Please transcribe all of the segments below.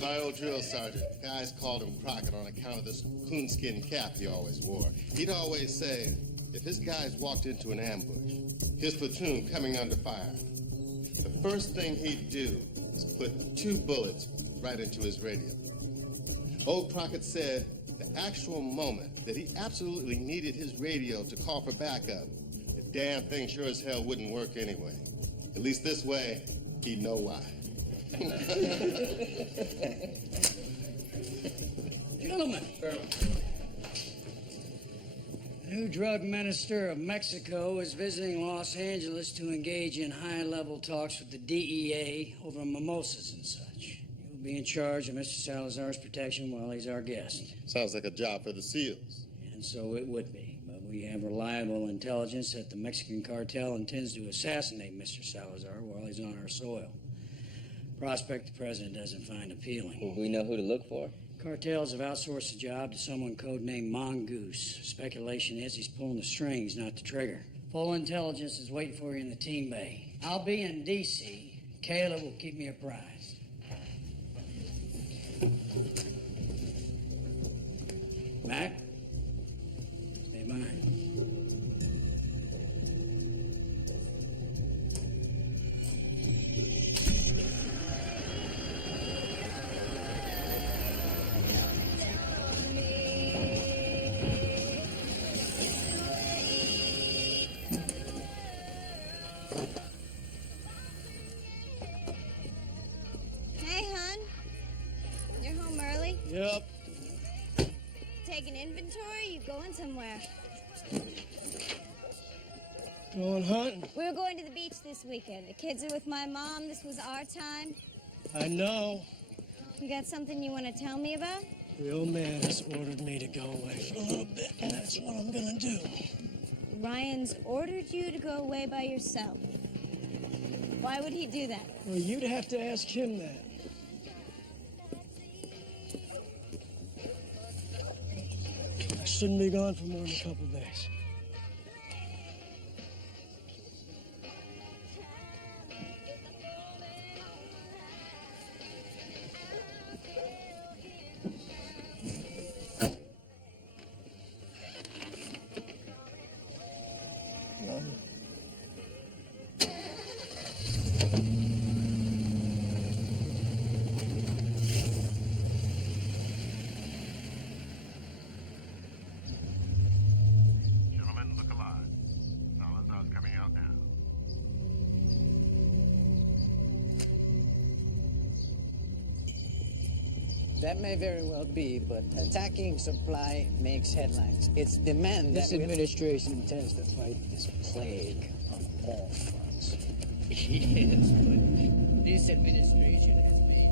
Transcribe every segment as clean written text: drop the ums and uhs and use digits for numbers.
My old drill sergeant, guys called him Crockett on account of this coonskin cap he always wore. He'd always say, if his guys walked into an ambush, his platoon coming under fire, the first thing he'd do is put 2 bullets right into his radio. Old Crockett said the actual moment that he absolutely needed his radio to call for backup, the damn thing sure as hell wouldn't work anyway. At least this way, he'd know why. Gentlemen, the new drug minister of Mexico is visiting Los Angeles to engage in high-level talks with the DEA over mimosas and such. You'll be in charge of Mr. Salazar's protection while he's our guest. Sounds like a job for the SEALs. And so it would be. But we have reliable intelligence that the Mexican cartel intends to assassinate Mr. Salazar while he's on our soil. Prospect the president doesn't find appealing. Well, we know who to look for. Cartels have outsourced the job to someone codenamed Mongoose. Speculation is he's pulling the strings, not the trigger. Full intelligence is waiting for you in the team bay. I'll be in D.C. Kayla will keep me apprised. Mac, stay behind. Yep. Taking inventory? You going somewhere? Going hunting. We were going to the beach this weekend. The kids are with my mom. This was our time. I know. You got something you want to tell me about? The old man has ordered me to go away for a little bit, and that's what I'm gonna do. Ryan's ordered you to go away by yourself. Why would he do that? Well, you'd have to ask him that. I shouldn't be gone for more than a couple days. That may very well be, but attacking supply makes headlines. It's demand This that administration intends to fight this plague on all fronts. Yes, but this administration has made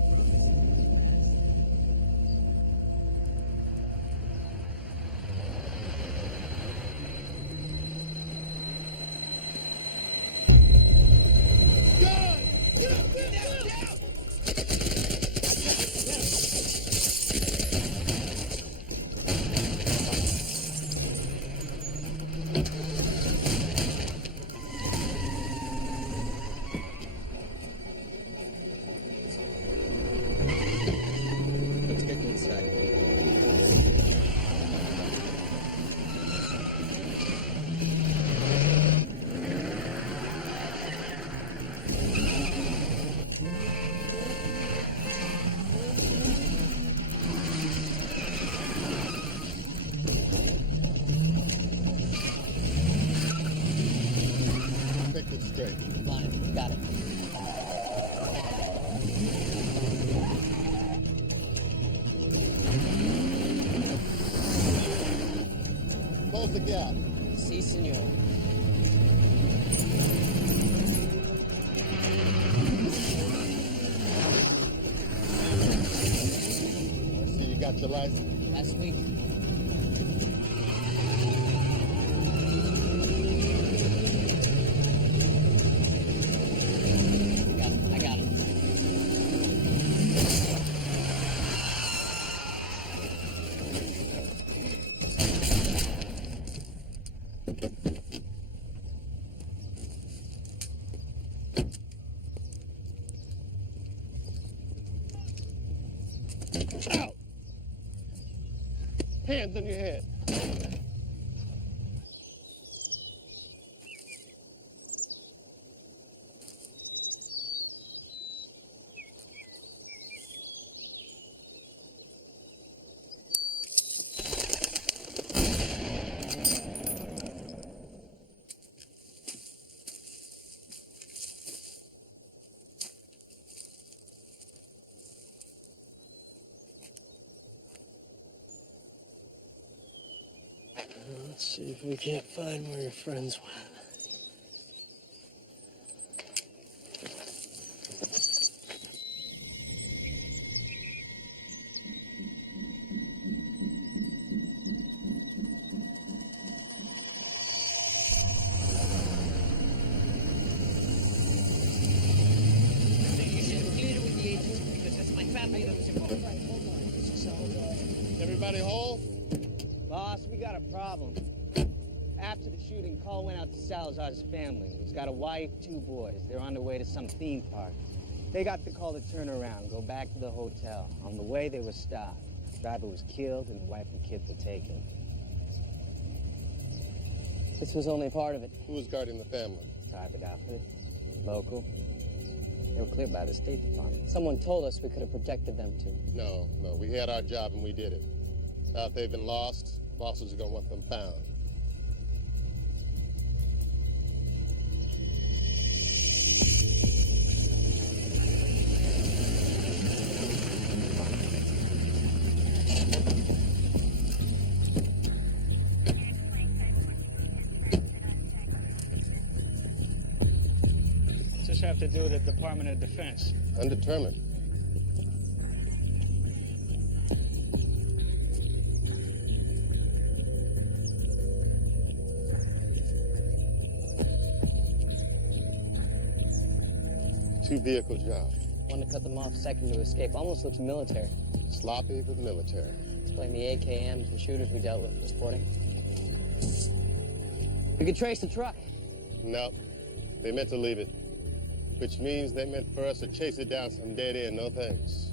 Fine, got it. Close the gap. Si, senor. I see you got your license. Last week. I got it. Out! Hands on your head. Let's see if we can't find where your friends went. Everybody whole? Boss, we got a problem. After the shooting, call went out to Salazar's family. He's got a wife, 2 boys. They're on their way to some theme park. They got the call to turn around, go back to the hotel. On the way, they were stopped. The driver was killed, and the wife and kids were taken. This was only part of it. Who was guarding the family? Private outfit, local. They were cleared by the State Department. Someone told us we could have protected them, too. No, we had our job and we did it. Now, if they've been lost, bosses are gonna want them found. Just have to do with the Department of Defense. Undetermined. Two-vehicle job. One to cut them off, second to escape. Almost looks military. Sloppy but military. Explain the AKMs and shooters we dealt with were sporting. We could trace the truck. Nope. They meant to leave it. Which means they meant for us to chase it down some dead end. No thanks.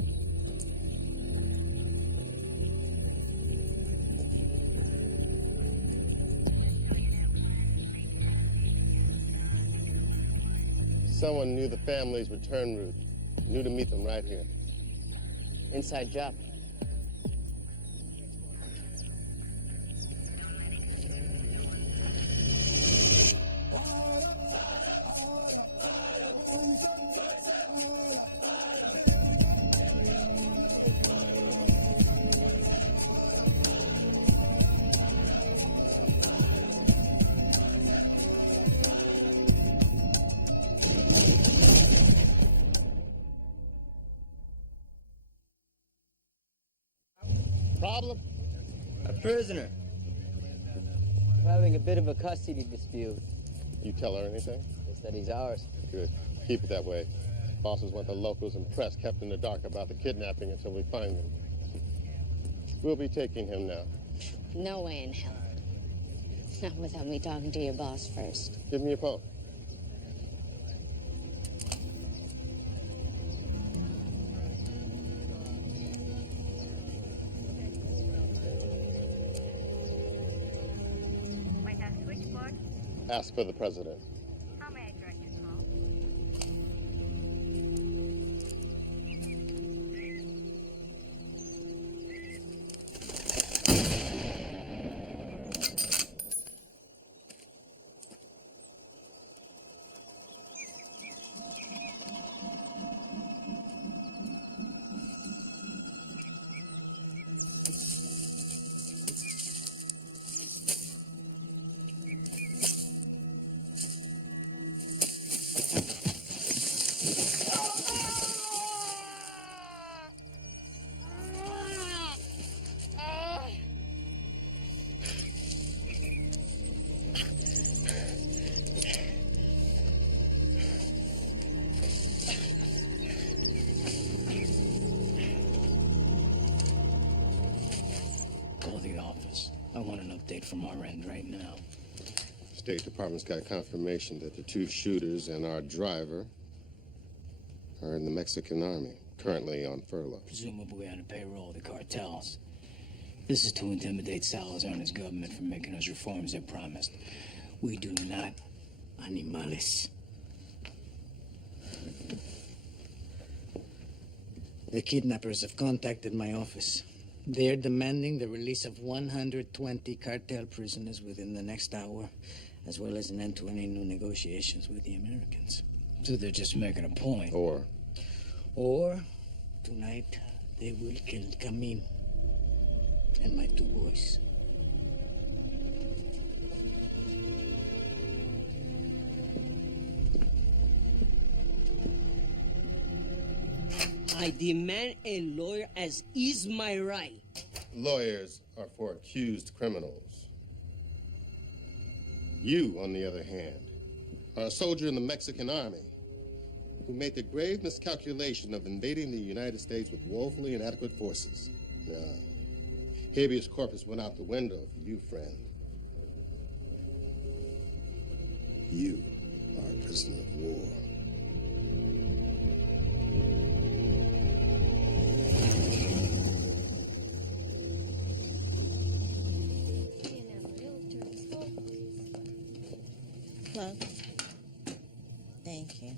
Someone knew the family's return route. Knew to meet them right here. Inside job. Problem? A prisoner. We're having a bit of a custody dispute. You tell her anything? Just that he's ours. Good. Keep it that way. Bosses want the locals and press kept in the dark about the kidnapping until we find them. We'll be taking him now. No way in hell. Not without me talking to your boss first. Give me your phone. White House switchboard. Ask for the president. How may I direct your call? Call the office. I want an update from our end right now. State Department's got confirmation that the 2 shooters and our driver are in the Mexican army. currently on furlough. Presumably on the payroll of the cartels. This is to intimidate Salazar and his government from making us reforms they promised. We do not animales. The kidnappers have contacted my office. They're demanding the release of 120 cartel prisoners within the next hour, as well as an end to any new negotiations with the Americans. So they're just making a point. Or tonight they will kill Camille and my 2 boys. I demand a lawyer, as is my right. Lawyers are for accused criminals. You, on the other hand, are a soldier in the Mexican army who made the grave miscalculation of invading the United States with woefully inadequate forces. Now, habeas corpus went out the window for you, friend. You are a prisoner of war. Hello. Thank you.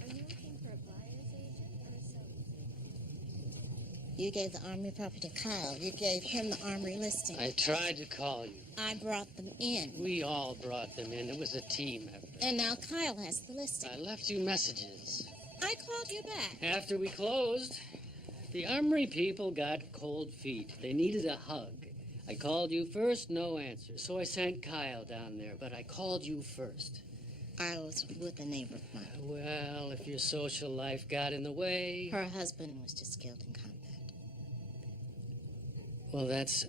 Are you looking for a buyer's agent or a seller's agent? You gave the armory property to Kyle. You gave him the armory listing. I tried to call you. I brought them in. We all brought them in. It was a team effort. And now Kyle has the listing. I left you messages. I called you back. After we closed, the armory people got cold feet. They needed a hug. I called you first, no answer. So I sent Kyle down there, but I called you first. I was with a neighbor of mine. Well, if your social life got in the way... Her husband was just killed in combat. Well, that's...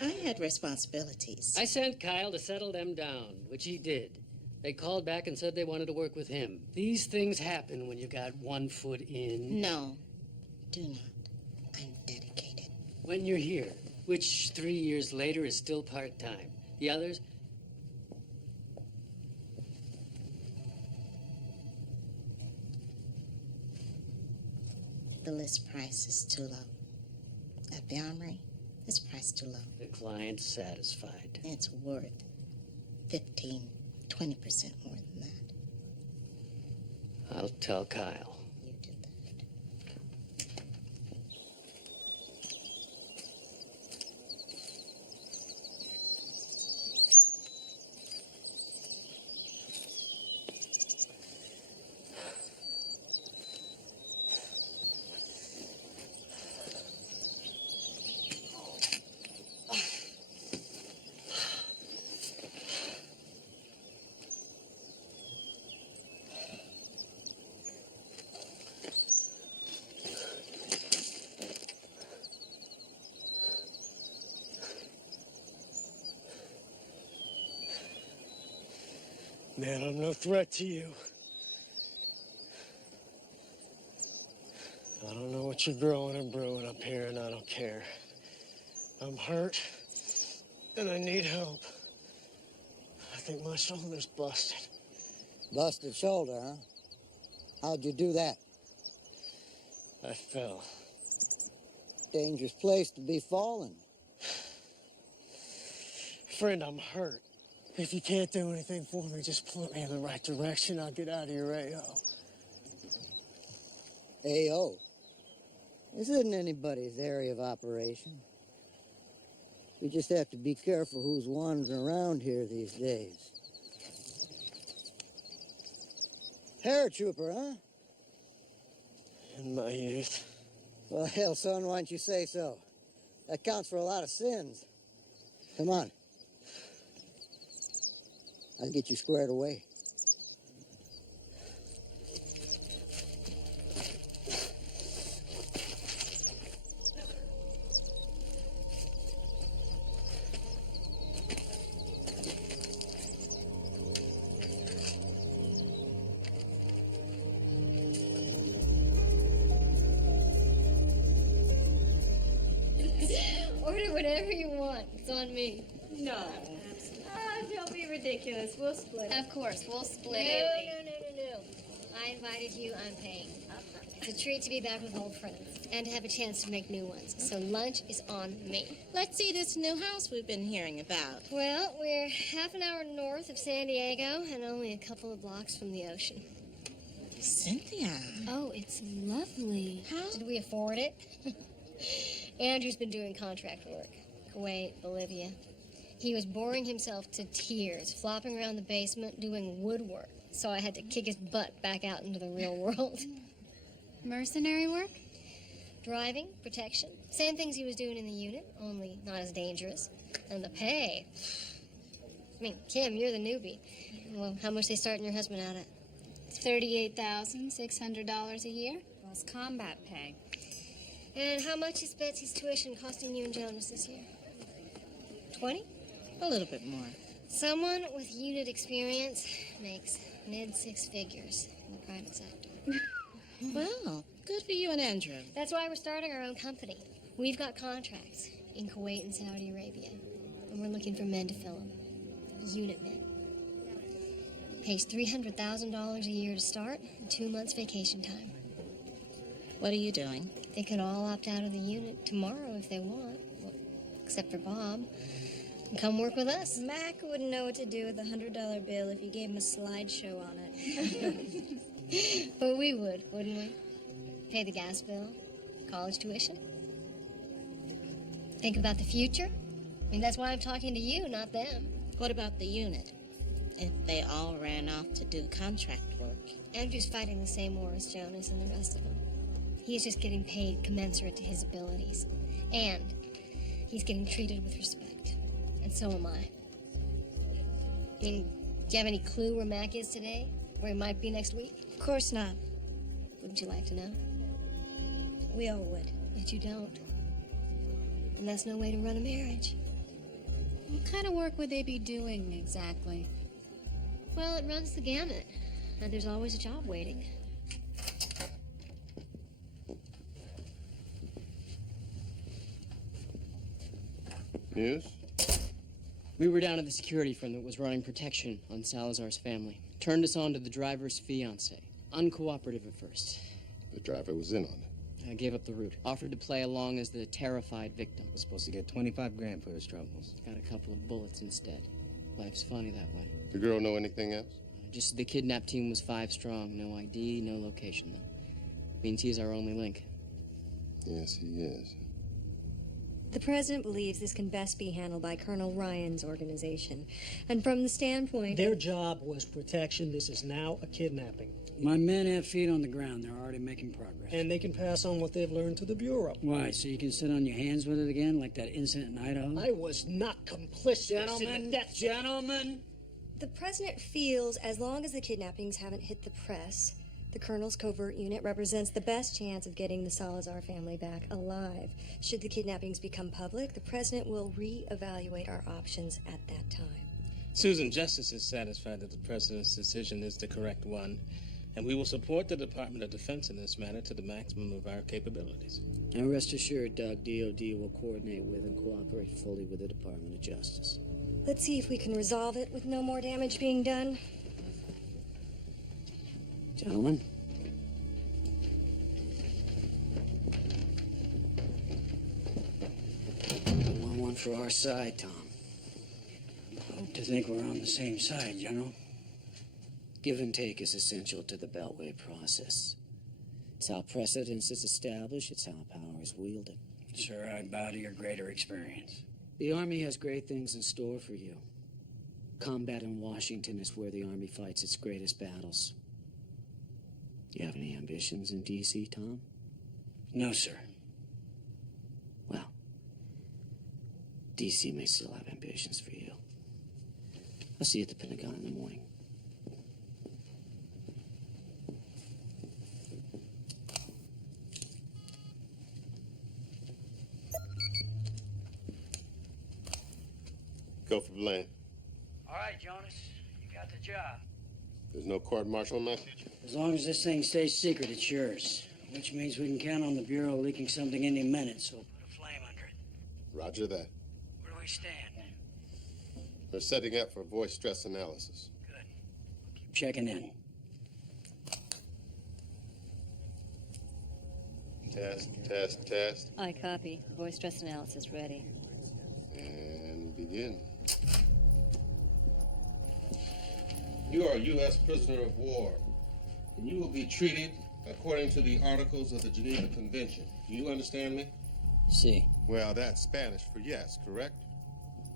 I had responsibilities. I sent Kyle to settle them down, which he did. They called back and said they wanted to work with him. These things happen when you got one foot in. No, do not. I'm dedicated. When you're here, which 3 years later is still part-time. The others... The list price is too low. At the armory, this price too low. The client's satisfied. It's worth 15, 20% more than that. I'll tell Kyle. You did that. Man, I'm no threat to you. I don't know what you're growing or brewing up here, and I don't care. I'm hurt, and I need help. I think my shoulder's busted. Busted shoulder, huh? How'd you do that? I fell. Dangerous place to be falling. Friend, I'm hurt. If you can't do anything for me, just point me in the right direction. I'll get out of your AO. AO? This isn't anybody's area of operation. We just have to be careful who's wandering around here these days. Paratrooper, huh? In my youth. Well, hell, son, why don't you say so? That counts for a lot of sins. Come on. I'll get you squared away. Order whatever you want. It's on me. No. Don't be ridiculous. We'll split it. Of course, we'll split No, it. no. I invited you, I'm paying. It's a treat to be back with old friends and to have a chance to make new ones. So lunch is on me. Let's see this new house we've been hearing about. Well, we're half an hour north of San Diego and only a couple of blocks from the ocean. Cynthia. Oh, it's lovely. How? Did we afford it? Andrew's been doing contract work. Kuwait, Bolivia. He was boring himself to tears, flopping around the basement, doing woodwork. So I had to kick his butt back out into the real world. Mercenary work? Driving, protection, same things he was doing in the unit, only not as dangerous. And the pay. I mean, Kim, you're the newbie. Well, how much they starting your husband out at? $38,600 a year, plus combat pay. And how much is Betsy's tuition costing you and Jonas this year? 20? A little bit more. Someone with unit experience makes mid-six figures in the private sector. Well, good for you and Andrew. That's why we're starting our own company. We've got contracts in Kuwait and Saudi Arabia, and we're looking for men to fill them. Unit men. Pays $300,000 a year to start and 2 months vacation time. What are you doing? They can all opt out of the unit tomorrow if they want, well, except for Bob. And come work with us. Mac wouldn't know what to do with a $100 bill if you gave him a slideshow on it. But we would, wouldn't we? Pay the gas bill, college tuition. Think about the future. I mean, that's why I'm talking to you, not them. What about the unit? If they all ran off to do contract work. Andrew's fighting the same war as Jonas and the rest of them. He's just getting paid commensurate to his abilities. And he's getting treated with respect. And so am I. I mean, do you have any clue where Mac is today? Where he might be next week? Of course not. Wouldn't you like to know? We all would. But you don't. And that's no way to run a marriage. What kind of work would they be doing exactly? Well, it runs the gamut. And there's always a job waiting. News? We were down at the security firm that was running protection on Salazar's family. Turned us on to the driver's fiancé. Uncooperative at first. The driver was in on it. I gave up the route. Offered to play along as the terrified victim. Was supposed to get 25 grand for his troubles. Got a couple of bullets instead. Life's funny that way. The girl know anything else? Just the kidnap team was 5 strong. No ID, no location, though. Means he's our only link. Yes, he is. The president believes this can best be handled by Colonel Ryan's organization. And from the standpoint... Their job was protection. This is now a kidnapping. My men have feet on the ground. They're already making progress. And they can pass on what they've learned to the Bureau. Why, so you can sit on your hands with it again, like that incident in Idaho? I was not complicit in the death. Gentlemen! The president feels as long as the kidnappings haven't hit the press, the colonel's covert unit represents the best chance of getting the Salazar family back alive. Should the kidnappings become public, the president will re-evaluate our options at that time. Susan, Justice is satisfied that the president's decision is the correct one, and we will support the Department of Defense in this matter to the maximum of our capabilities. And rest assured, Doug, DOD will coordinate with and cooperate fully with the Department of Justice. Let's see if we can resolve it with no more damage being done. Gentlemen. We want one for our side, Tom. Hope to think we're on the same side, General. Give and take is essential to the Beltway process. It's how precedence is established, it's how power is wielded. Sir, I bow to your greater experience. The Army has great things in store for you. Combat in Washington is where the Army fights its greatest battles. You have any ambitions in D.C., Tom? No, sir. Well, D.C. may still have ambitions for you. I'll see you at the Pentagon in the morning. Go for blame. All right, Jonas. You got the job. There's no court-martial message? As long as this thing stays secret, it's yours. Which means we can count on the Bureau leaking something any minute, so put a flame under it. Roger that. Where do we stand? We're setting up for voice stress analysis. Good. Keep checking in. Test. I copy. Voice stress analysis ready. And begin. You are a U.S. prisoner of war, and you will be treated according to the Articles of the Geneva Convention. Do you understand me? Si. Well, that's Spanish for yes, correct?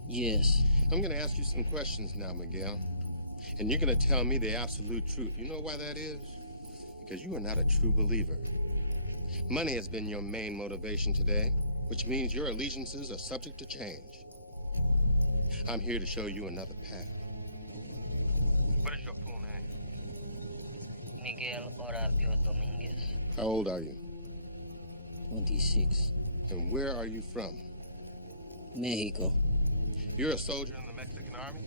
Yes. I'm going to ask you some questions now, Miguel, and you're going to tell me the absolute truth. You know why that is? Because you are not a true believer. Money has been your main motivation today, which means your allegiances are subject to change. I'm here to show you another path. What is your full name? Miguel Horacio Dominguez. How old are you? 26. And where are you from? Mexico. You're a soldier in the Mexican army?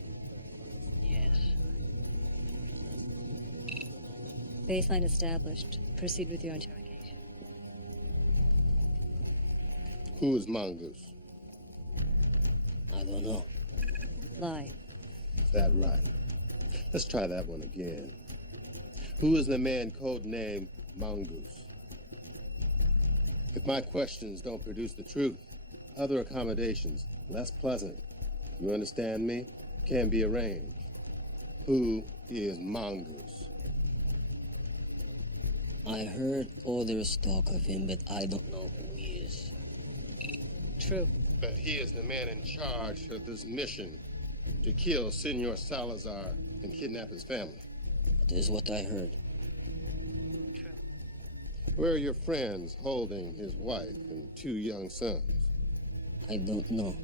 Yes. Baseline established. Proceed with your interrogation. Who is Mongoose? I don't know. Lie. Is that right? Let's try that one again. Who is the man codenamed Mongoose? If my questions don't produce the truth, other accommodations, less pleasant, you understand me, can be arranged. Who is Mongoose? I heard others talk of him, but I don't know who he is. True. But he is the man in charge of this mission to kill Senor Salazar and kidnap his family. That is what I heard. Where are your friends holding his wife and 2 young sons? I don't know.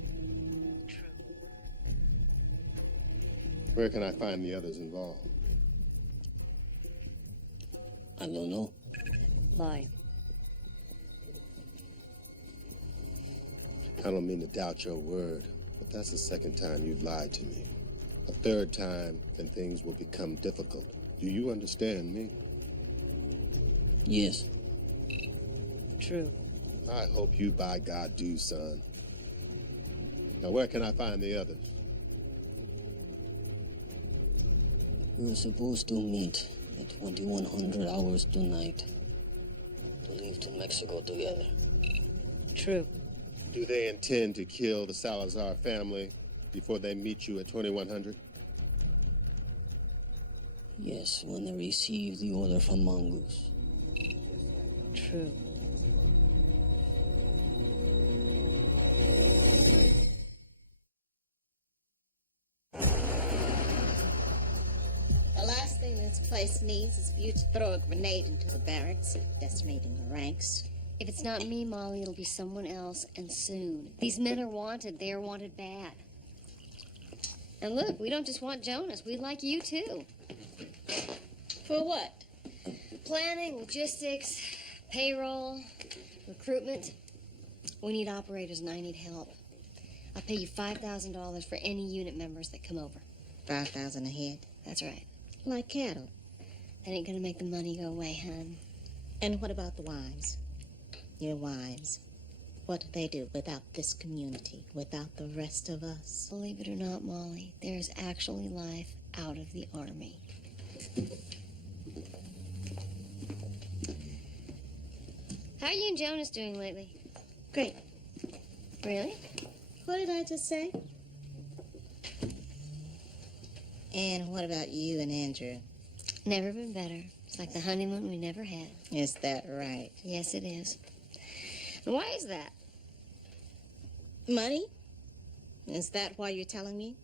Where can I find the others involved? I don't know. Lie. I don't mean to doubt your word, but that's the second time you've lied to me. A third time, and things will become difficult. Do you understand me? Yes. True. I hope you by God do, son. Now, where can I find the others? We were supposed to meet at 2100 hours tonight to leave to Mexico together. True. Do they intend to kill the Salazar family before they meet you at 2100? Yes, when they receive the order from Mongoose. True. The last thing this place needs is for you to throw a grenade into the barracks, decimating the ranks. If it's not me, Molly, it'll be someone else, and soon. These men are wanted. They are wanted bad. And look, we don't just want Jonas. We like you, too. For what? Planning, logistics, payroll, recruitment. We need operators, and I need help. I'll pay you $5,000 for any unit members that come over. 5,000 a head? That's right. Like cattle. That ain't gonna make the money go away, hon. And what about the wives? Your wives. What do they do without this community, without the rest of us? Believe it or not, Molly, there's actually life out of the Army. How are you and Jonas doing lately? Great. Really? What did I just say? And what about you and Andrew? Never been better. It's like the honeymoon we never had. Is that right? Yes, it is. And why is that? Money? Is that why you're telling me?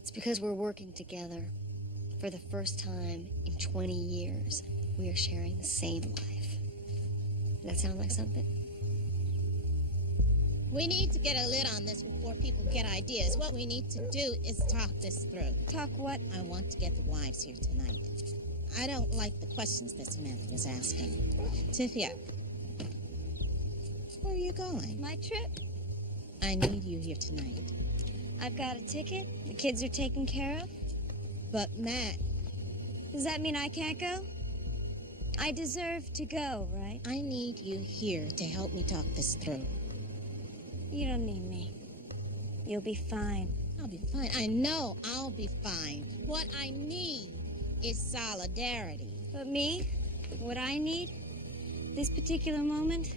It's because we're working together. For the first time in 20 years, we are sharing the same life. Does that sound like something? We need to get a lid on this before people get ideas. What we need to do is talk this through. Talk what? I want to get the wives here tonight. I don't like the questions that Samantha was asking. Tiffia, where are you going? My trip. I need you here tonight. I've got a ticket. The kids are taken care of. But Matt... Does that mean I can't go? I deserve to go, right? I need you here to help me talk this through. You don't need me. You'll be fine. I'll be fine. I know I'll be fine. What I need is solidarity. But me? What I need? This particular moment,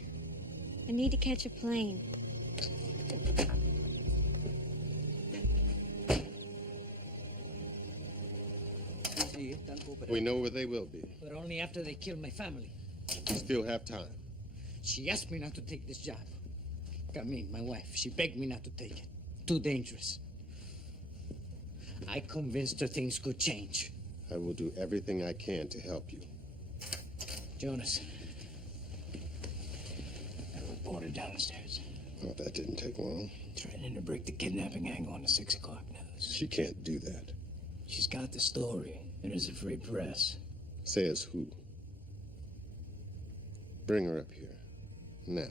I need to catch a plane. We know where they will be. But only after they kill my family. We still have time. She asked me not to take this job. I mean, my wife, she begged me not to take it. Too dangerous. I convinced her things could change. I will do everything I can to help you. Jonas, I reported downstairs. Oh, that didn't take long. Threatening to break the kidnapping angle on the 6 o'clock news. She can't do that. She's got the story, and there's a free press. Says who? Bring her up here. Now.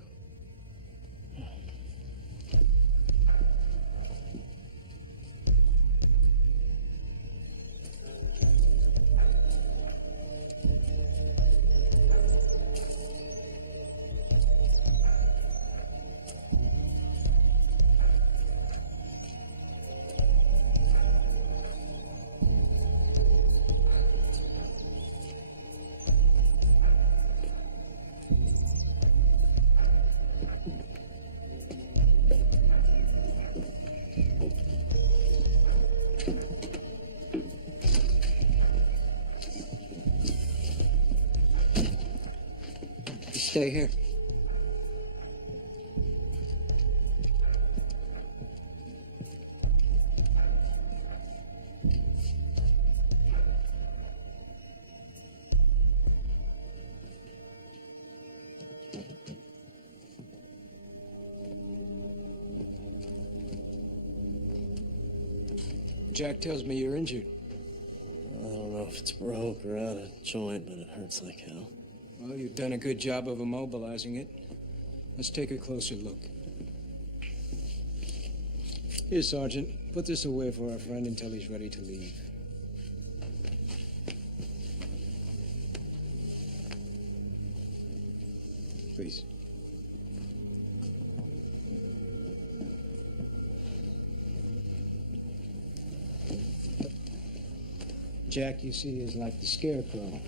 Stay here. Jack tells me you're injured. I don't know if it's broke or out of joint, but it hurts like hell. Well, you've done a good job of immobilizing it. Let's take a closer look. Here, Sergeant. Put this away for our friend until he's ready to leave. Please. Jack, you see, is like the scarecrow.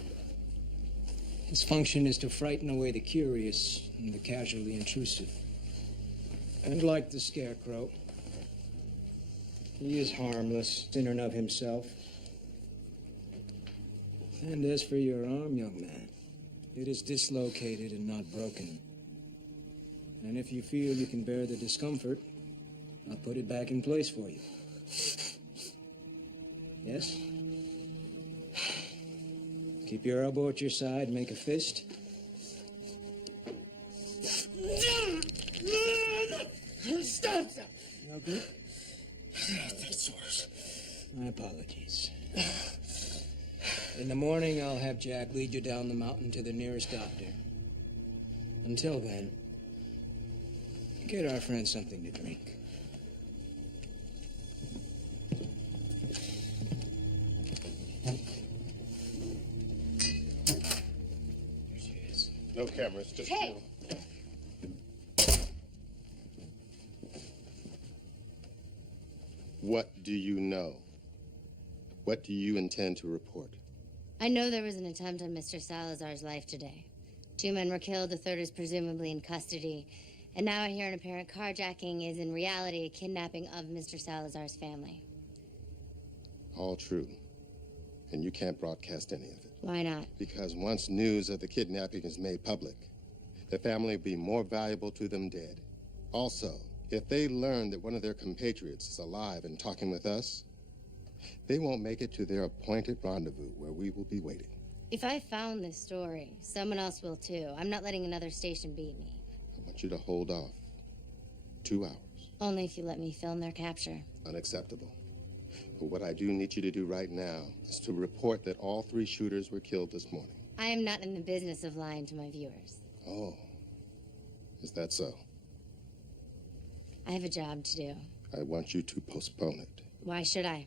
His function is to frighten away the curious and the casually intrusive. And like the scarecrow, he is harmless in and of himself. And as for your arm, young man, it is dislocated and not broken. And if you feel you can bear the discomfort, I'll put it back in place for you. Yes? Keep your elbow at your side, make a fist. Stop! No good? That's worse. My apologies. In the morning, I'll have Jack lead you down the mountain to the nearest doctor. Until then, get our friend something to drink. No cameras, just Hey! you. What do you know? What do you intend to report? I know there was an attempt on Mr. Salazar's life today. 2 men were killed, the third is presumably in custody. And now I hear an apparent carjacking is in reality a kidnapping of Mr. Salazar's family. All true. And you can't broadcast any of it. Why not? Because once news of the kidnapping is made public, the family will be more valuable to them dead. Also, if they learn that one of their compatriots is alive and talking with us, they won't make it to their appointed rendezvous where we will be waiting. If I found this story, someone else will too. I'm not letting another station beat me. I want you to hold off 2 hours. Only if you let me film their capture. Unacceptable. But what I do need you to do right now is to report that all 3 shooters were killed this morning. I am not in the business of lying to my viewers. Oh, is that so? I have a job to do. I want you to postpone it. Why should I?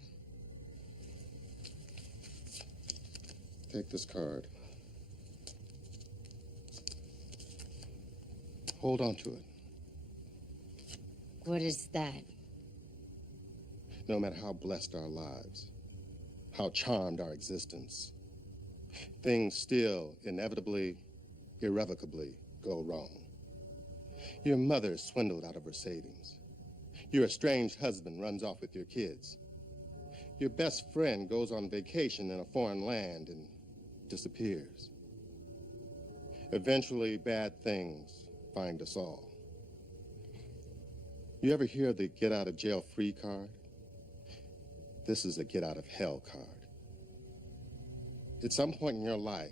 Take this card. Hold on to it. What is that? No matter how blessed our lives, how charmed our existence, things still inevitably irrevocably go wrong. Your mother is swindled out of her savings. Your estranged husband runs off with your kids. Your best friend goes on vacation in a foreign land and disappears. Eventually, bad things find us all. You ever hear the get out of jail free card? This is a get out of hell card. At some point in your life,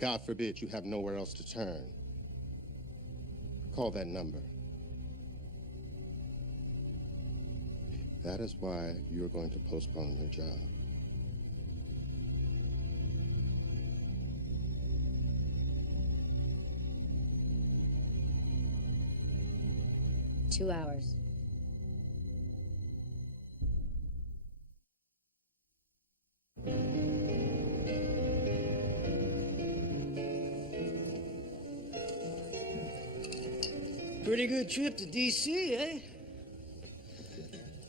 God forbid you have nowhere else to turn, call that number. That is why you're going to postpone your job. Two hours. Pretty good trip to D.C., eh?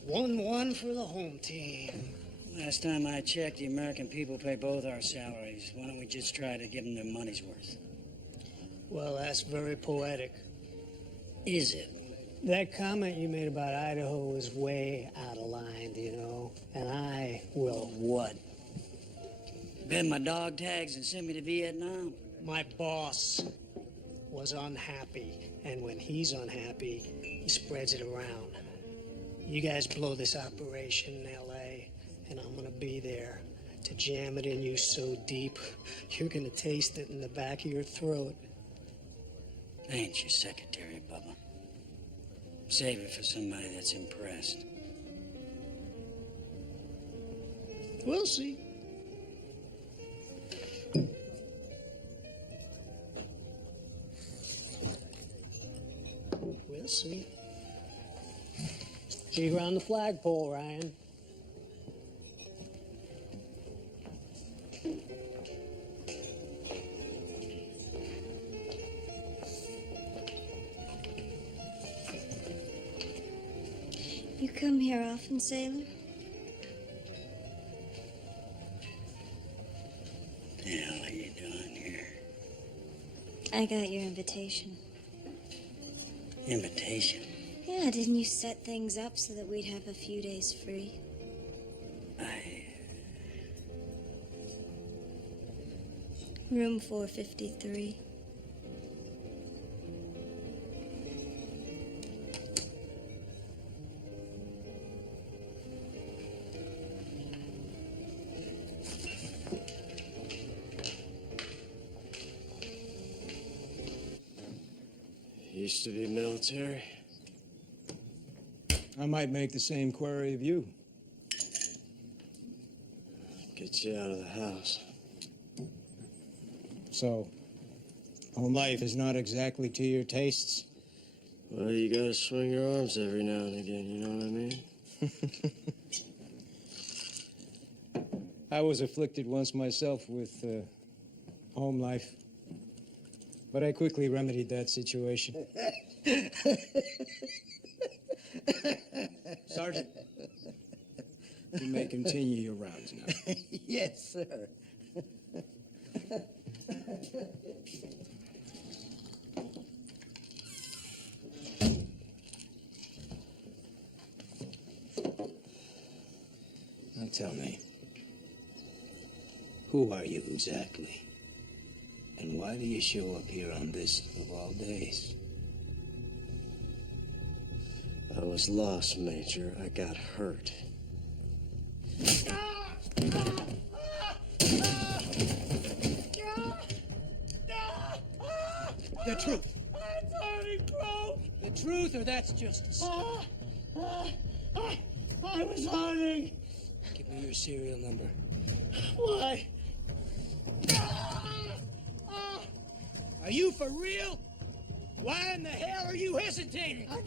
1-1 for the home team. Last time I checked, the American people pay both our salaries. Why don't we just try to give them their money's worth? Well, that's very poetic. Is it? That comment you made about Idaho is way out of line, you know? And I will what? Bet my dog tags and send me to Vietnam? My boss was unhappy, and when he's unhappy, he spreads it around. You guys blow this operation in L.A., and I'm gonna be there to jam it in you so deep, you're gonna taste it in the back of your throat. Ain't your secretary, Bubba. Save it for somebody that's impressed. We'll see. We'll see. See you around the flagpole, Ryan. You come here often, sailor? What the hell are you doing here? I got your invitation. Invitation? Yeah, didn't you set things up so that we'd have a few days free? Room 453. Used to be military. I might make the same query of you. Get you out of the house. So, home life is not exactly to your tastes? Well, you gotta swing your arms every now and again, you know what I mean? I was afflicted once myself with home life, but I quickly remedied that situation. Sergeant, you may continue your rounds now. Yes, sir. Now tell me, who are you exactly? And why do you show up here on this of all days? I was lost, Major. I got hurt. The truth. It's already broke. The truth, or that's justice? I was hunting. Give me your serial number. Why? Are you for real? Why in the hell are you hesitating? I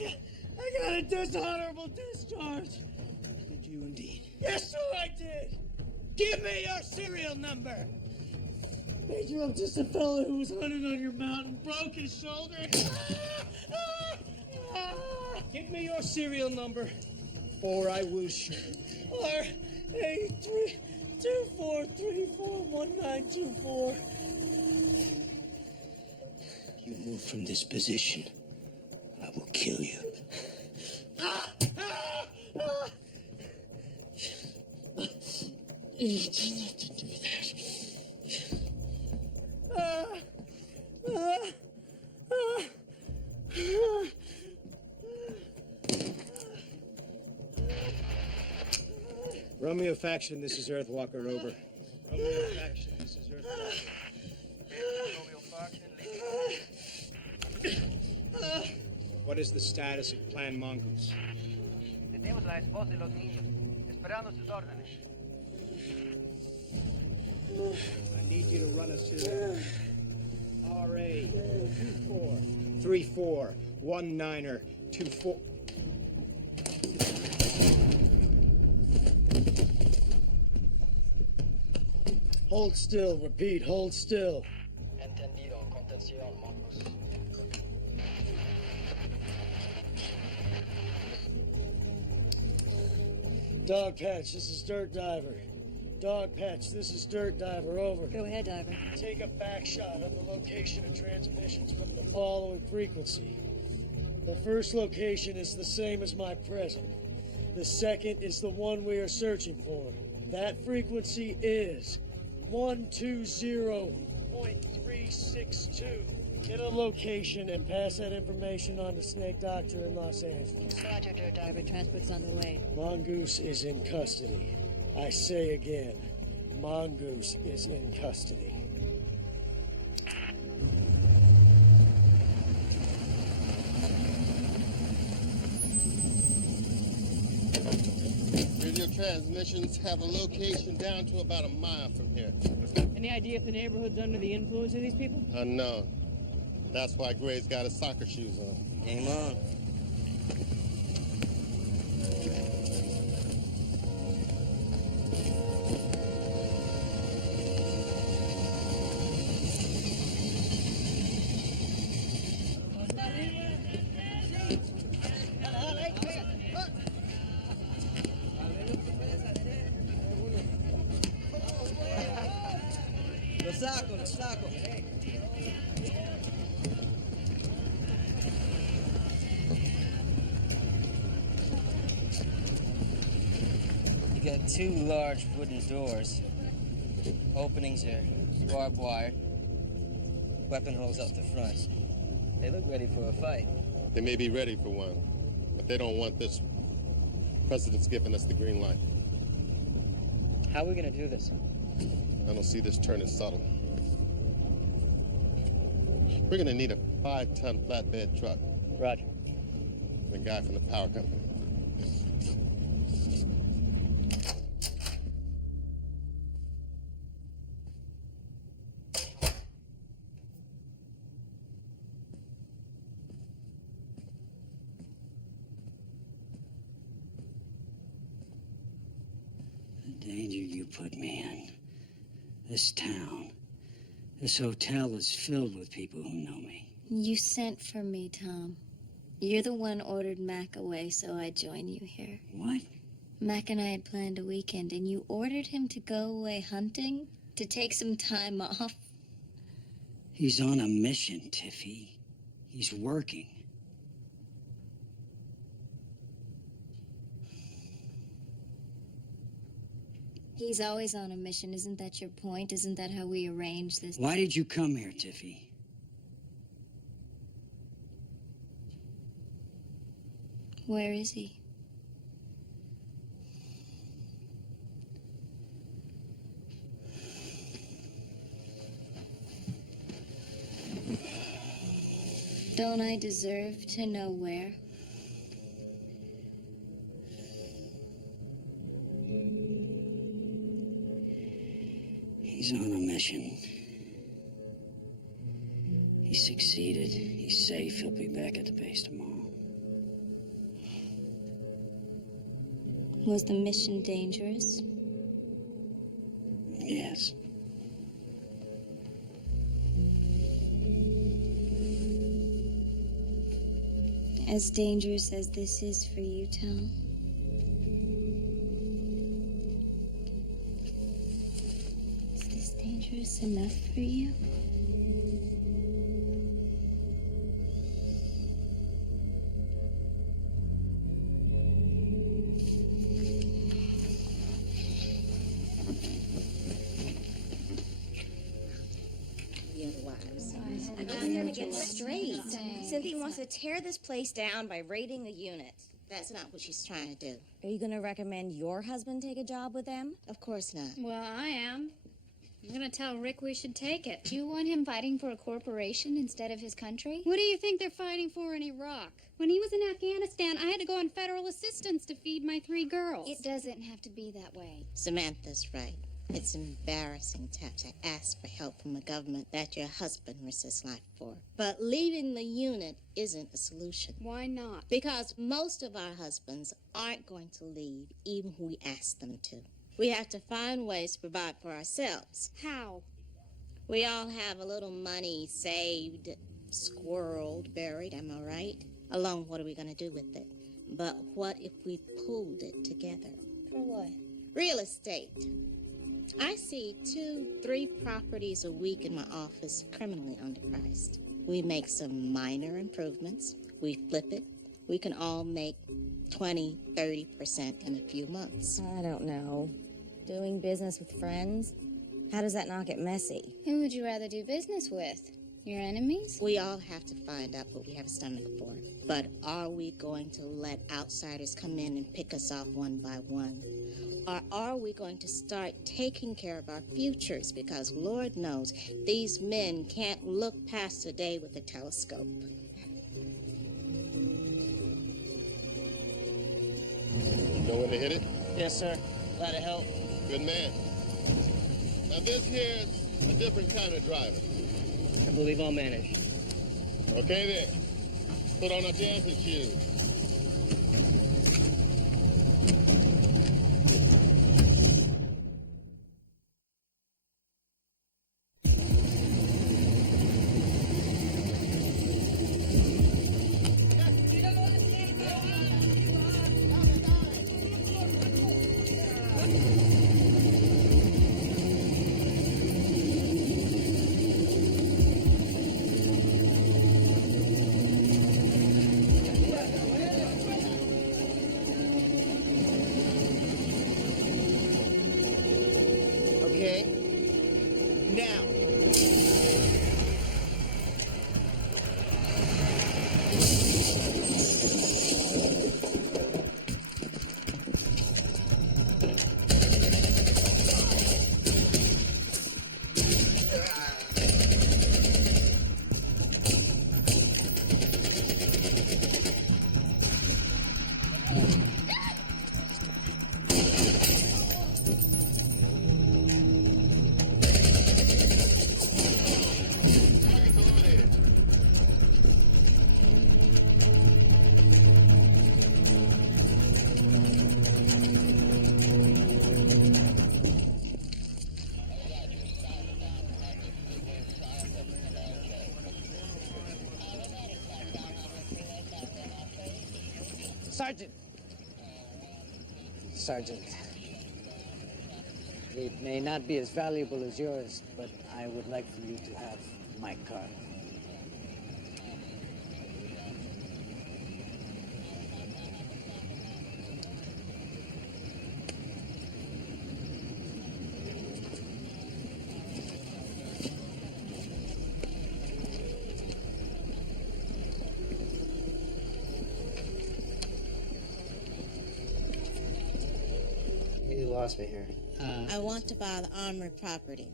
got a dishonorable discharge. Did you indeed? Yes, sir, I did. Give me your serial number. Major, I'm just a fellow who was hunting on your mountain, broke his shoulder. Give me your serial number, or I will shoot. R8324341924. move from this position, I will kill you. You didn't have to do that. Romeo Faction, this is Earthwalker, over. Romeo Faction, this is Earthwalker. Romeo Faction. What is the status of Plan Mongoose? Tenemos la esposa y los niños, esperando sus órdenes. I need you to run us to RA 243419er24. Hold still, repeat, hold still. Entendido, contención, Mongoose. Dog Patch, this is Dirt Diver. Dog Patch, this is Dirt Diver, over. Go ahead, Diver. Take a back shot of the location of transmissions from the following frequency. The first location is the same as my present. The second is the one we are searching for. That frequency is 120.362. Get a location and pass that information on to Snake Doctor in Los Angeles. Roger, Dirt Diver. Transport's on the way. Mongoose is in custody. I say again, Mongoose is in custody. Radio transmissions have a location down to about a mile from here. Any idea if the neighborhood's under the influence of these people? Unknown. That's why Gray's got his soccer shoes on. Game on. Lo saco. You got two large wooden doors. Openings are barbed wire. Weapon holes up the front. They look ready for a fight. They may be ready for one, but they don't want this one. President's giving us the green light. How are we gonna do this? I don't see this turning subtle. We're gonna need a 5-ton flatbed truck. Roger. The guy from the power company. The danger you put me in. This town. This hotel is filled with people who know me. You sent for me, Tom. You're the one ordered Mac away, so I join you here. What? Mac and I had planned a weekend, and you ordered him to go away hunting? To take some time off? He's on a mission, Tiffy. He's working. He's always on a mission. Isn't that your point? Isn't that how we arrange this? Why did you come here, Tiffy? Where is he? Don't I deserve to know where? He's on a mission. He succeeded. He's safe. He'll be back at the base tomorrow. Was the mission dangerous? Yes. As dangerous as this is for you, Tom? Is this dangerous enough for you? I just want to get straight. Cynthia wants to tear this place down by raiding the units. That's not what she's trying to do. Are you going to recommend your husband take a job with them? Of course not. Well, I am. I'm gonna tell Rick we should take it. Do you want him fighting for a corporation instead of his country? What do you think they're fighting for in Iraq? When he was in Afghanistan, I had to go on federal assistance to feed my 3 girls. It doesn't have to be that way. Samantha's right. It's embarrassing to have to ask for help from a government that your husband risks his life for. But leaving the unit isn't a solution. Why not? Because most of our husbands aren't going to leave, even if we ask them to. We have to find ways to provide for ourselves. How? We all have a little money saved, squirreled, buried, am I right? Alone, what are we going to do with it? But what if we pooled it together? For what? Real estate. I see 2-3 properties a week in my office criminally underpriced. We make some minor improvements. We flip it. We can all make 20-30% in a few months. I don't know. Doing business with friends? How does that not get messy? Who would you rather do business with? Your enemies? We all have to find out what we have a stomach for. But are we going to let outsiders come in and pick us off one by one? Or are we going to start taking care of our futures? Because Lord knows these men can't look past a day with a telescope. You know where to hit it? Yes, sir. Glad to help. Good man. Now this here's a different kind of driver. I believe I'll manage. Okay then. Put on our dancing shoes. Sergeant. It may not be as valuable as yours, but I would like for you to have my car. You lost me here. I want to buy the armory property.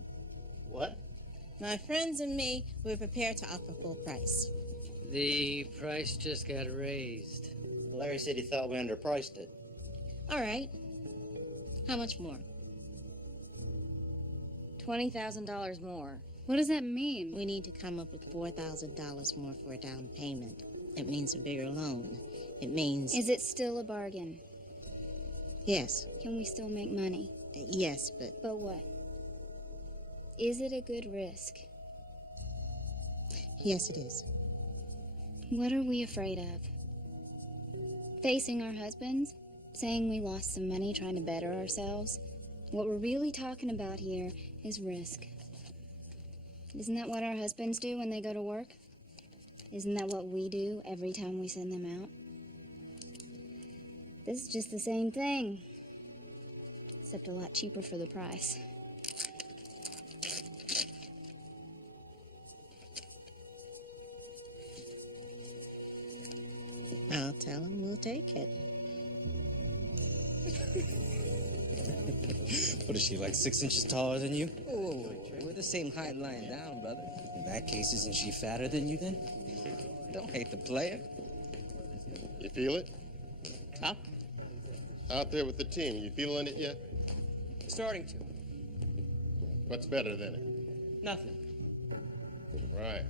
What? My friends and me, we're prepared to offer full price. The price just got raised. Larry said he thought we underpriced it. All right. How much more? $20,000 more. What does that mean? We need to come up with $4,000 more for a down payment. It means a bigger loan. It means... Is it still a bargain? Yes. Can we still make money? Yes, but... But what? Is it a good risk? Yes, it is. What are we afraid of? Facing our husbands? Saying we lost some money trying to better ourselves? What we're really talking about here is risk. Isn't that what our husbands do when they go to work? Isn't that what we do every time we send them out? This is just the same thing, except a lot cheaper for the price. Tell him we'll take it. What is she, like 6 inches taller than you? Oh, we're the same height lying down, brother. In that case, isn't she fatter than you then? Don't hate the player. You feel it? Huh? Out there with the team, you feeling it yet? Starting to. What's better than it? Nothing. Right.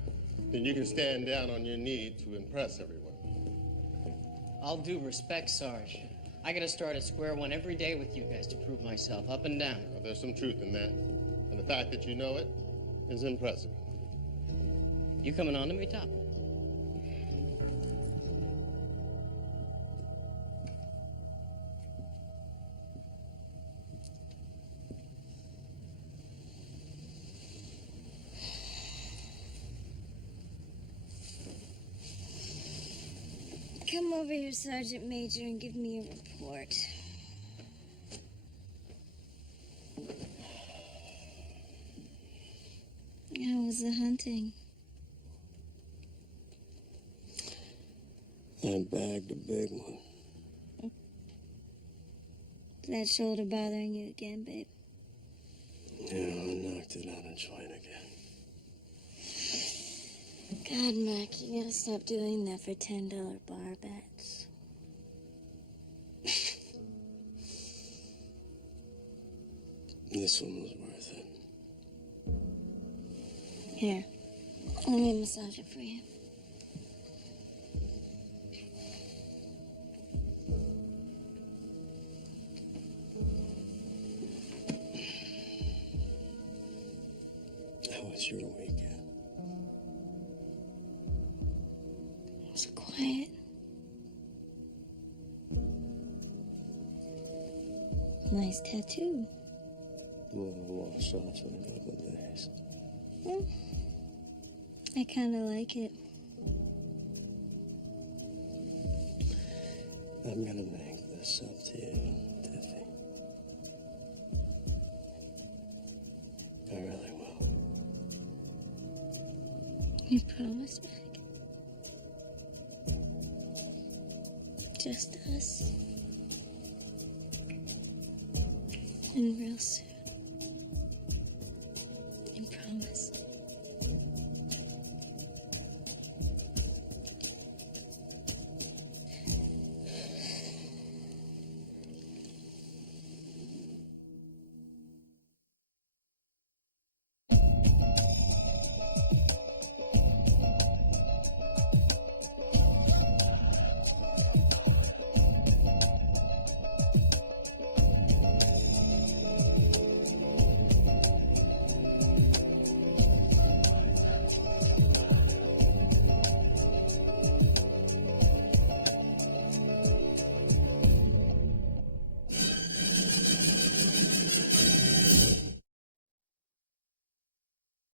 Then you can stand down on your knee to impress everyone. All due respect, Sarge. I gotta start at square one every day with you guys to prove myself, up and down. Well, there's some truth in that. And the fact that you know it is impressive. You coming on to me, Top? Come over here, Sergeant Major, and give me a report. How was the hunting? I bagged a big one. Is that shoulder bothering you again, babe? Yeah, I knocked it out on joint again. God, Mac, you gotta stop doing that for $10 bar bets. This one was worth it. Here, let me massage it for you. How was your weekend? It was quiet. Nice tattoo. Well, I'll wash off in a couple of days. I kind of like it. I'm gonna make this up to you, Tiffy. I really will. You promise, Mac? Just us. And real soon. You promise?